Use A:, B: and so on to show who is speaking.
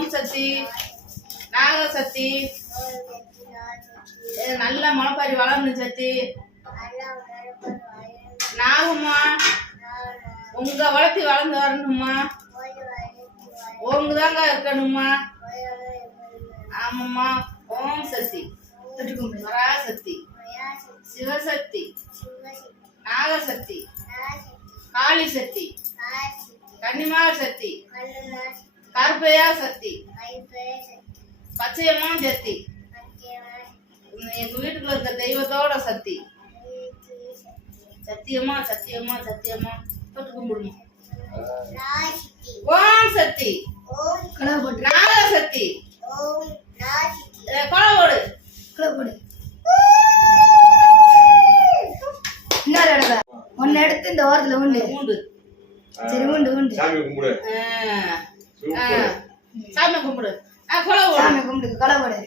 A: ஓம் சக்தி. நாக சக்தி. நல்ல முளைப்பாரி வளரணும் சக்தி. நாகம்மா உங்க வளர்த்தி வளர்ந்து வரணும்மா. ஓங்க தாங்க இருக்கணும்மா. ஆமாம்மா ஓம் சக்தி. பராசக்தி சிவசக்தி நாகசக்தி காளி சக்தி. கன்னிமா சக்தி. கருப்பையா சக்தி. பச்சையம்மா சக்தி. எங்க வீட்டுக்குள்ள இருக்க தெய்வத்தோட சக்தி. சத்தியம்மா சத்தியம்மா சத்தியம்மா தொட்டு கும்பிடுமா. ஓம் சக்தி. நாகசக்தி கொலவோடு
B: இன்னொரு இடத்துல ஒன்னு எடுத்து இந்த ஓரத்துல உண்டு.
A: மூண்டு
B: சரி உண்டு உண்டு.
C: சாமி கும்பிடு. சூப்பர்
A: சாமி கும்பிடு. ஆ கொலவோடு
B: சாமி கும்பிட்டு கொலை போடு.